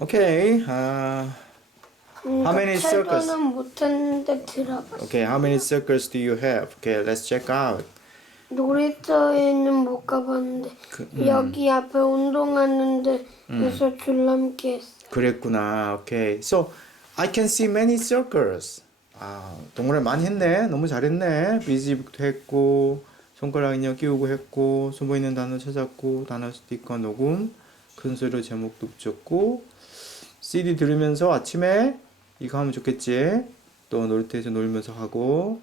Okay. Uh, How many circles? 는 못했는데 들어갔어. okay. How many circles do you have? Okay. Let's check out. 놀이터에는 못 가봤는데 그, 여기 앞에 운동하는데 그래서 줄넘기 했어. 그랬구나. Okay. So I can see many circles. 아, 동그라미 많이 했네. 너무 잘했네. 비지북도 했고 손가락 인형 끼우고 했고 숨어 있는 단어 찾았고 단어 스티커 녹음 큰 소리로 제목도 붙였고 CD 들으면서 아침에 이거 하면 좋겠지. 또 놀이터에서 놀면서 하고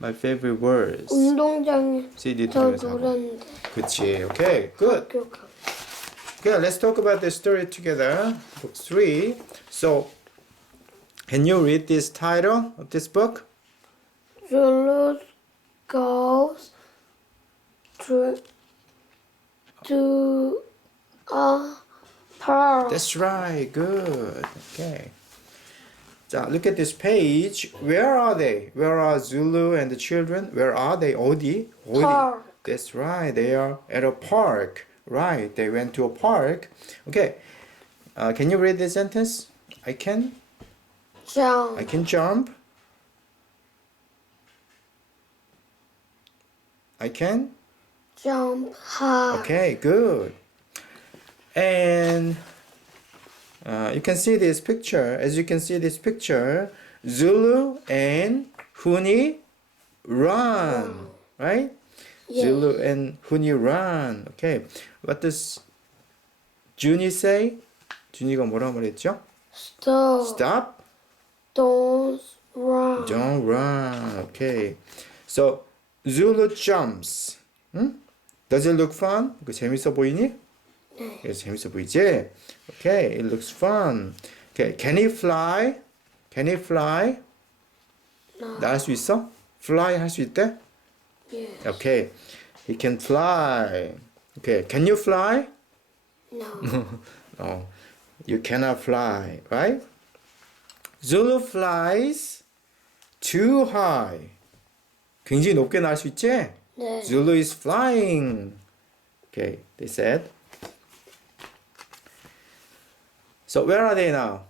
My favorite words. 운동장에 CD 저 들으면서 하고. 놀았는데 그치. Okay. Good. 학교 가. Okay, let's talk about the story together. Book three. So, can you read this title of this book? Zulu goes to to a Pearl. That's right. Good. Okay. So look at this page. Where are they? Where are Zulu and the children? Where are they? Odi? Odi. Park. That's right. They are at a park. Right. They went to a park. Okay. Uh, can you read this sentence? I can. Jump. I can jump. I can. Jump high. Okay. Good And uh, you can see this picture. As you can see this picture, Zulu and Huni run, right? Yeah. Zulu and Huni run. Okay. What does Junie say? 준이가 뭐라 말했죠? Stop. Stop. Don't run. Don't run. Okay. So Zulu jumps. 응? Does it look fun? 그 재밌어 보이니? 네. 예, 재밌어 보이지? Okay, it looks fun. Okay, can he fly? Can he fly? No. 날수 있어? Fly 할 수 있대? Yes. Okay, he can fly. Okay, can you fly? No. No, you cannot fly, right? Zulu flies too high. 굉장히 높게 날 수 있지? 네. Zulu is flying. Okay, they said. So where are they now?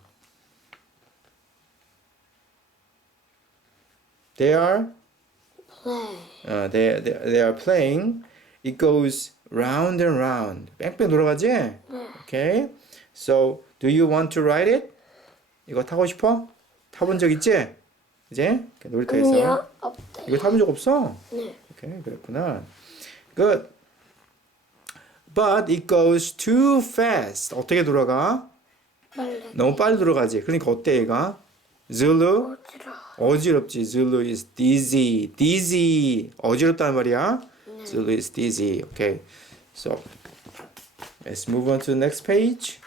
They are Play. uh, they, they they are playing. It goes round and round. 뺑뺑 돌아가지? Okay. So do you want to ride it? 이거 타고 싶어? 타본 적 있지? 이제 놀이터에서 아니요. 없대. 이거 타본 적 없어? 네. 오케이 그랬구나. Good. But it goes too fast. 어떻게 돌아가? 너무 빨리 돌아가지. 그러니까 어때 얘가? Zulu. 어지럽지. Zulu is dizzy. Dizzy 어지럽다는 말이야. Zulu is dizzy. Okay. So let's move on to the next page.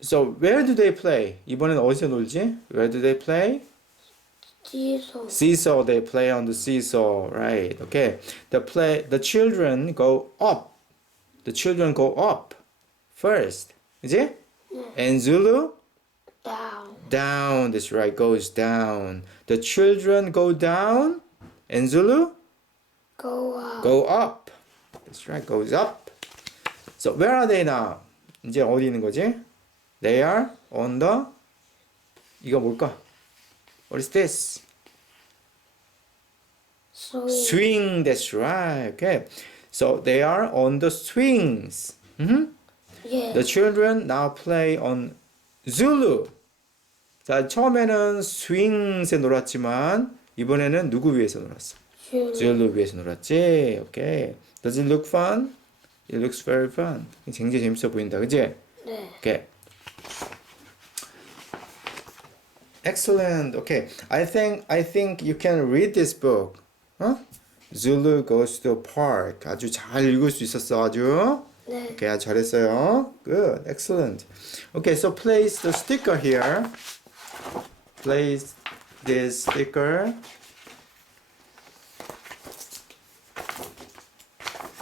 So where do they play? 이번엔 어디서 놀지? Where do they play? 지소. seesaw they play on the seesaw right okay the play the children go up the children go up first 그지 and Zulu Down. down that's right goes down the children go down and Zulu Go up. go up that's right goes up so where are they now 이제 어디 있는 거지 they are on the 이거 뭘까 what is this Swing. Swing, that's right. Okay. So they are on the swings. Mhm. Yeah. The children now play on Zulu. 자, 처음에는 스윙에 놀았지만 이번에는 누구 위해서 놀았어? Zulu. 위해서 놀았지. 오케이. Does it look fun? It looks very fun. 굉장히 재밌어 보인다. 그지? 네. Okay. Excellent. Okay. I think I think you can read this book. 어? Zulu goes to the park. 아주 잘 읽을 수 있었어. 아주. 네. Okay, 아주 잘했어요. Good. Excellent. Okay, so place the sticker here. Place this sticker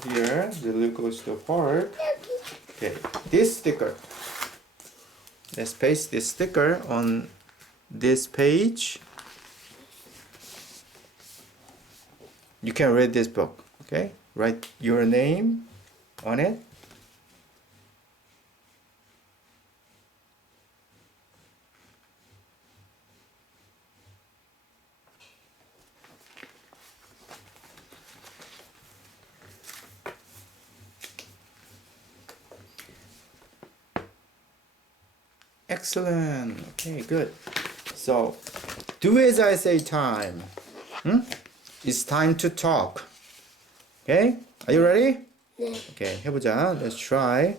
here. Zulu goes to the park. Okay, this sticker. Let's paste this sticker on this page. you can read this book okay write your name on it Excellent. Okay, good. So, do as I say time. Hmm? It's time to talk. Okay? Are you ready? 네. Okay, 해보자. Let's try.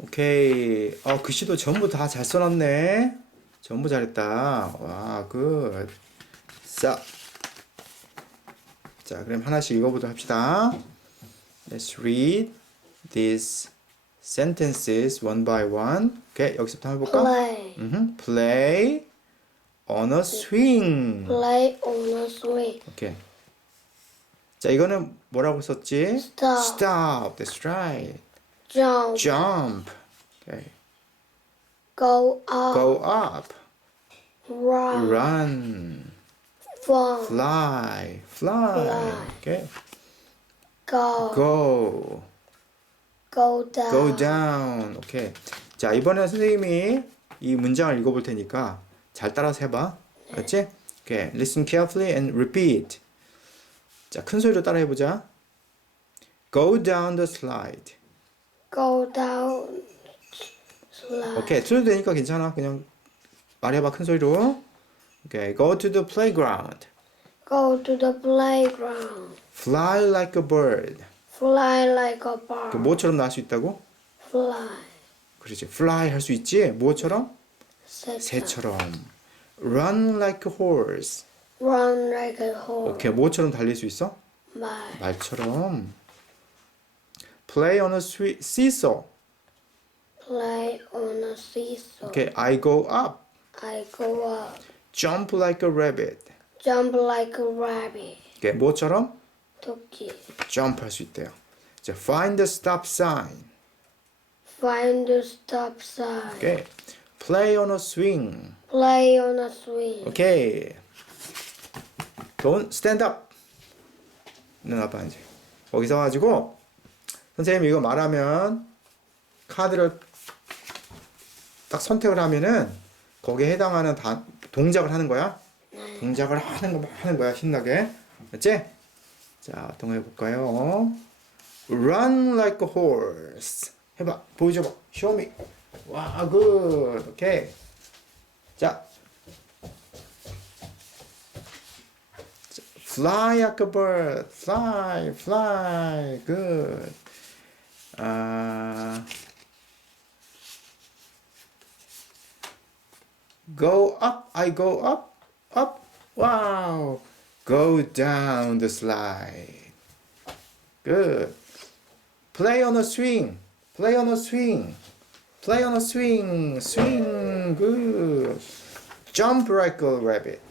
오케이. 어, 글씨도 전부 다 잘 써놨네. 전부 잘했다. 와, 굿. 자. 자, 그럼 하나씩 읽어보도록 합시다. Let's read these sentences one by one. 오케이, 여기서부터 한번 해볼까? Play. 음흠. Play on a swing. Play on a swing. 오케이. 자, 이거는 뭐라고 썼지? Stop. Stop. That's right. Jump. Jump. Okay. Go up. Go up. Run. Run. Fly. Fly. Fly. Okay. Go. Go. Go down. Go down. 오케이. 자, 이번에 선생님이 이 문장을 읽어볼 테니까 잘 따라서 해봐. 알았지? 오케이. Listen carefully and repeat. 자, 큰 소리로 따라 해보자. Go down the slide. Go down. Slide. 오케이. 틀려도 되니까 괜찮아. 그냥 말해봐 큰 소리로. 오케이. Go to the playground. Go to the playground. Fly like a bird. Fly like a 그 bird. 뭐처럼 날 수 있다고? Fly. 그렇지. Fly 할 수 있지. 뭐처럼? 새처럼. Run like a horse. Run like a horse. 오케이. 뭐처럼 달릴 수 있어? 말. 말처럼. Play on a swe- seesaw. Play on a seesaw. 오케이. I go up. I go up. Jump like a rabbit. Jump like a rabbit. 오케이. 뭐처럼? 토끼. jump 할수 있대요. 자, find the stop sign. Find the stop sign. 오케이. Play on a swing. Play on a swing. 오케이. Don't stand up. 눈 아파 이제. 거기서 가지고 선생님이 이거 말하면 카드를 딱 선택을 하면은 거기에 해당하는 다 동작을 하는 거야. 동작을 하는 거 하는 거야 신나게. 맞지? 자, 동해 볼까요? Run like a horse. 해봐. 보여줘봐. Show me. Wow, oh, good. Okay. Fly like a bird. Fly, fly. Good. あ、uh, Go up, I go up, up, wow. Go down the slide. Good. Play on the swing, play on the swing. Play on a swing. Swing. Good. Jump like a rabbit.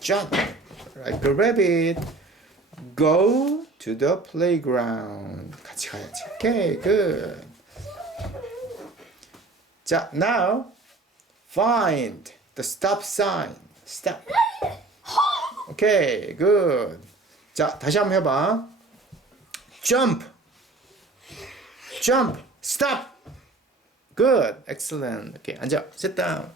Jump like a rabbit. Go to the playground. 같이 가야지. Okay, good. 자, now find the stop sign. Stop. Okay, good. 자, 다시 한번 해봐. Jump. Jump. Stop. Good. Excellent. 오케이. 앉아. Sit down.